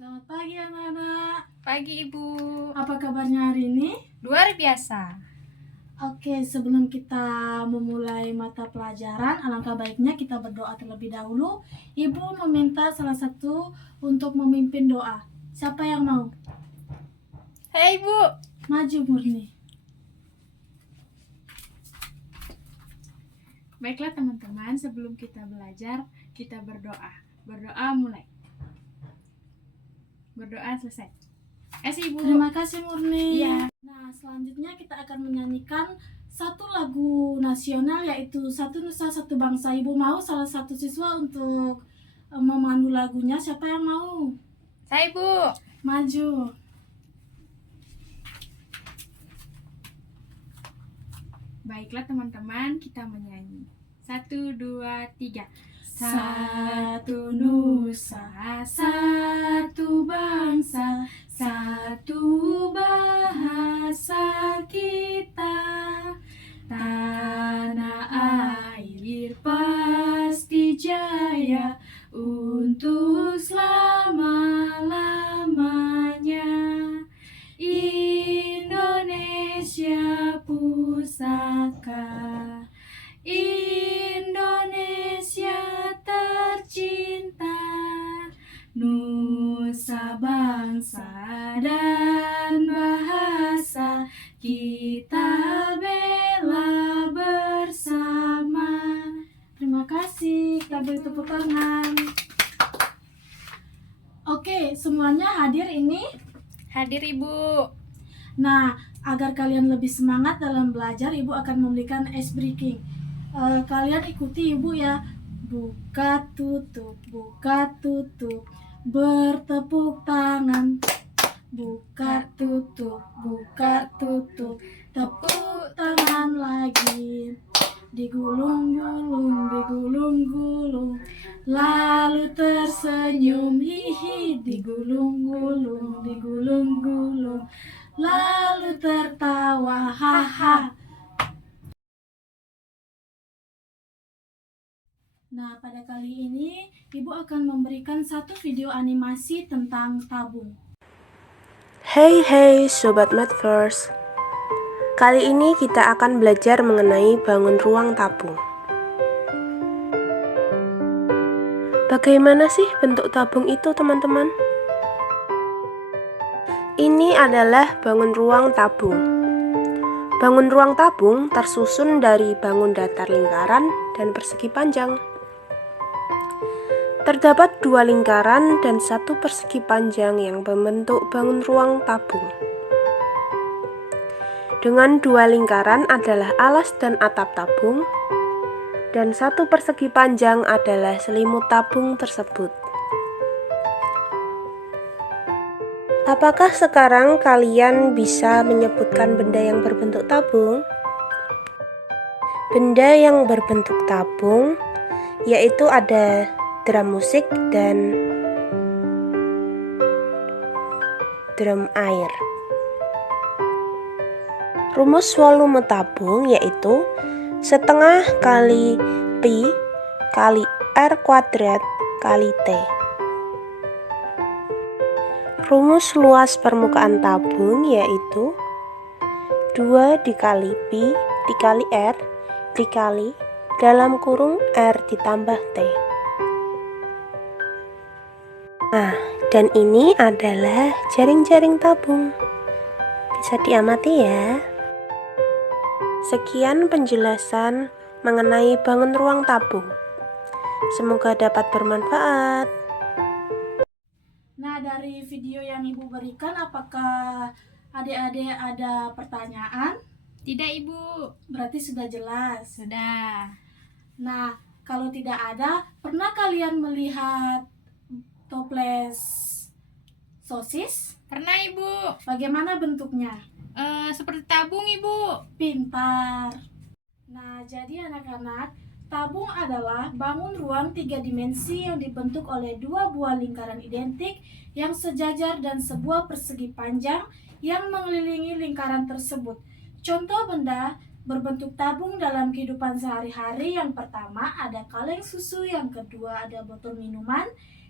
Selamat pagi anak-anak. Pagi Ibu. Apa kabarnya hari ini? Luar biasa. Oke, sebelum kita memulai mata pelajaran, alangkah baiknya kita berdoa terlebih dahulu. Ibu meminta salah satu untuk memimpin doa. Siapa yang mau? Hei Ibu. Maju Murni. Baiklah teman-teman, sebelum kita belajar, kita berdoa. Berdoa mulai. Berdoa selesai. Ibu. Terima kasih Murni. Iya. Nah, selanjutnya kita akan menyanyikan satu lagu nasional, yaitu Satu Nusa Satu Bangsa. Ibu mau salah satu siswa untuk memandu lagunya? Siapa yang mau? Saya Ibu. Maju. Baiklah teman-teman, kita menyanyi. 1, 2, 3. Satu nusa, satu bangsa, satu bahasa kita. Tanah air pasti jaya untuk selama-lamanya. Indonesia pusaka, Indonesia tercinta, nusa bangsa dan bahasa kita bela bersama. Terima kasih, kita beri tepuk tangan. Oke, semuanya hadir ini? Hadir Ibu. Nah, agar kalian lebih semangat dalam belajar, Ibu akan memberikan ice breaking. Kalian ikuti Ibu ya. Buka tutup, bertepuk tangan. Buka tutup, tepuk tangan lagi. Digulung-gulung, lalu tersenyum, hihi. Digulung-gulung, lalu tertawa, haha. Nah, pada kali ini Ibu akan memberikan satu video animasi tentang tabung. Hey Sobat Mathverse. Kali ini kita akan belajar mengenai bangun ruang tabung. Bagaimana sih bentuk tabung itu, teman-teman? Ini adalah bangun ruang tabung. Bangun ruang tabung tersusun dari bangun datar lingkaran dan persegi panjang. Terdapat 2 lingkaran dan 1 persegi panjang yang membentuk bangun ruang tabung. Dengan 2 lingkaran adalah alas dan atap tabung, dan 1 persegi panjang adalah selimut tabung tersebut. Apakah sekarang kalian bisa menyebutkan benda yang berbentuk tabung? Benda yang berbentuk tabung yaitu ada drum musik dan drum air. Rumus volume tabung yaitu setengah kali pi kali r kuadrat kali t. Rumus luas permukaan tabung yaitu 2 dikali pi dikali r dikali dalam kurung r ditambah t. Nah, dan ini adalah jaring-jaring tabung. Bisa diamati ya. Sekian penjelasan mengenai bangun ruang tabung. Semoga dapat bermanfaat. Nah, dari video yang Ibu berikan, apakah adik-adik ada pertanyaan? Tidak Ibu. Berarti sudah jelas. Sudah. Nah, kalau tidak ada, pernah kalian melihat toples sosis? Pernah Ibu. Bagaimana bentuknya? Seperti tabung Ibu. Pintar. Nah, jadi anak-anak, tabung adalah bangun ruang 3 dimensi yang dibentuk oleh 2 buah lingkaran identik yang sejajar dan sebuah persegi panjang yang mengelilingi lingkaran tersebut. Contoh benda berbentuk tabung dalam kehidupan sehari-hari, yang pertama ada kaleng susu, yang kedua ada botol minuman,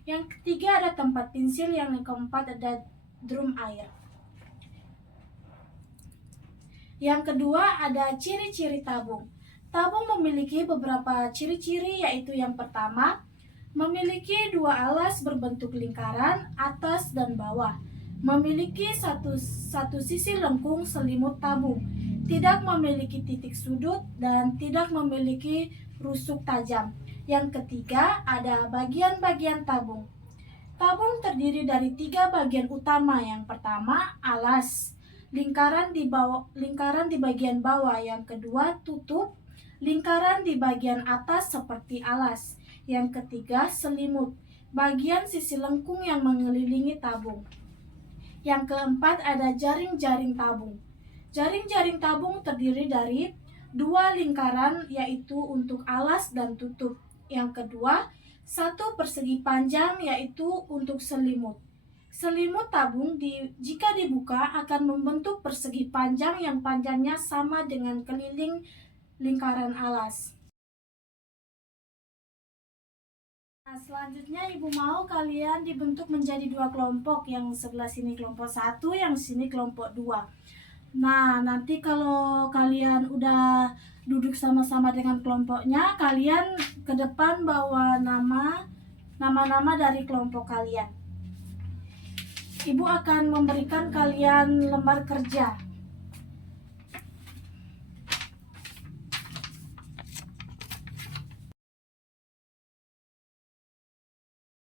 Yang ketiga ada tempat pensil, yang keempat ada drum air. Yang kedua ada ciri-ciri tabung. Tabung memiliki beberapa ciri-ciri, yaitu yang pertama, memiliki dua alas berbentuk lingkaran atas dan bawah. Memiliki satu sisi lengkung selimut tabung. Tidak memiliki titik sudut dan tidak memiliki rusuk tajam. Yang ketiga ada bagian-bagian tabung. Tabung terdiri dari 3 bagian utama. Yang pertama alas, lingkaran di bagian bawah. Yang kedua tutup, lingkaran di bagian atas seperti alas. Yang ketiga selimut, bagian sisi lengkung yang mengelilingi tabung. Yang keempat ada jaring-jaring tabung. Jaring-jaring tabung terdiri dari 2 lingkaran, yaitu untuk alas dan tutup. Yang kedua, 1 persegi panjang, yaitu untuk selimut. Selimut tabung jika dibuka akan membentuk persegi panjang yang panjangnya sama dengan keliling lingkaran alas. Nah, selanjutnya ibu mau kalian dibentuk menjadi 2 kelompok. Yang sebelah sini kelompok 1, yang sini kelompok 2. Nah, nanti kalau kalian udah duduk sama-sama dengan kelompoknya, kalian ke depan bawa nama-nama dari kelompok kalian. Ibu akan memberikan kalian lembar kerja.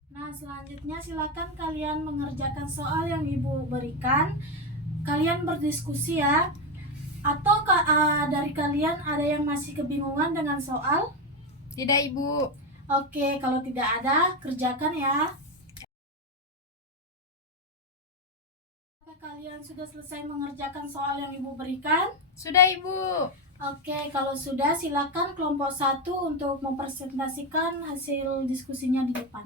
Nah, selanjutnya silakan kalian mengerjakan soal yang ibu berikan. Kalian berdiskusi ya. Atau dari kalian ada yang masih kebingungan dengan soal? Tidak, Ibu. Oke, kalau tidak ada, kerjakan ya. Apakah kalian sudah selesai mengerjakan soal yang ibu berikan? Sudah, Ibu. Oke, kalau sudah silakan kelompok 1 untuk mempresentasikan hasil diskusinya di depan.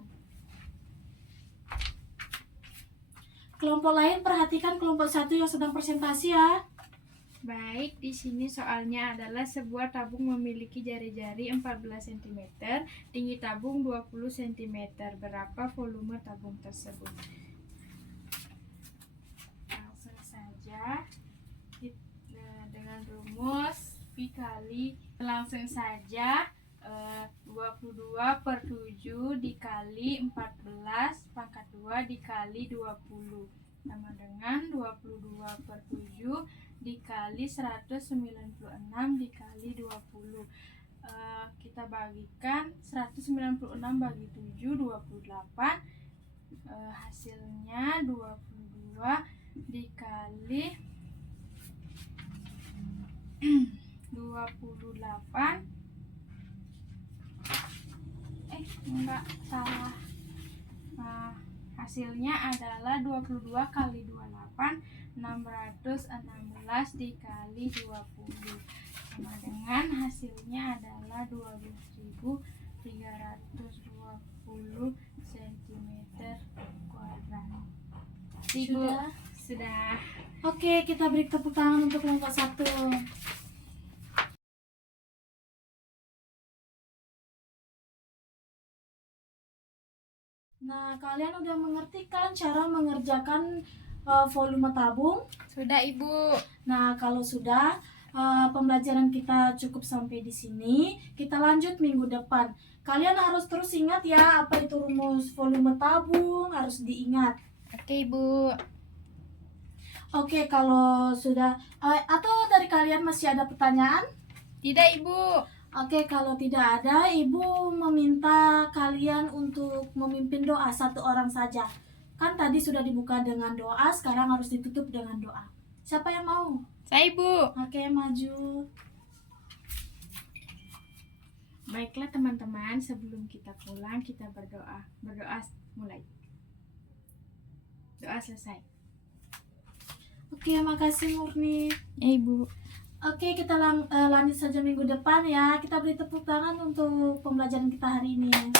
Kelompok lain perhatikan kelompok 1 yang sedang presentasi ya. Baik, di sini soalnya adalah sebuah tabung memiliki jari-jari 14 cm, tinggi tabung 20 cm. Berapa volume tabung tersebut? Langsung saja dengan rumus Pi kali, langsung saja 22 per 7 dikali 14 pangkat 2 dikali 20 sama dengan 22 per 7 dikali 196 dikali 20. Kita bagikan 196 bagi 7, 28. Hasilnya 22 dikali 28. Enggak, salah. Hasilnya adalah 22 kali 28, 616 dikali 20 sama dengan hasilnya adalah 12.320 cm². Sudah. Oke, kita beri tepuk tangan untuk kelompok 1. Nah, kalian udah mengerti kan cara mengerjakan volume tabung? Sudah, Ibu. Nah, kalau sudah, pembelajaran kita cukup sampai di sini. Kita lanjut minggu depan. Kalian harus terus ingat ya, apa itu rumus volume tabung, harus diingat. Oke, Ibu. Oke, kalau sudah, atau dari kalian masih ada pertanyaan? Tidak, Ibu. Oke, kalau tidak ada, Ibu meminta kalian untuk memimpin doa 1 orang saja. Kan tadi sudah dibuka dengan doa, sekarang harus ditutup dengan doa. Siapa yang mau? Saya, Ibu. Oke, maju. Baiklah teman-teman, sebelum kita pulang kita berdoa. Berdoa mulai. Doa selesai. Oke, makasih Murni. Ya, Ibu. Oke, kita lanjut saja minggu depan ya. Kita beri tepuk tangan untuk pembelajaran kita hari ini.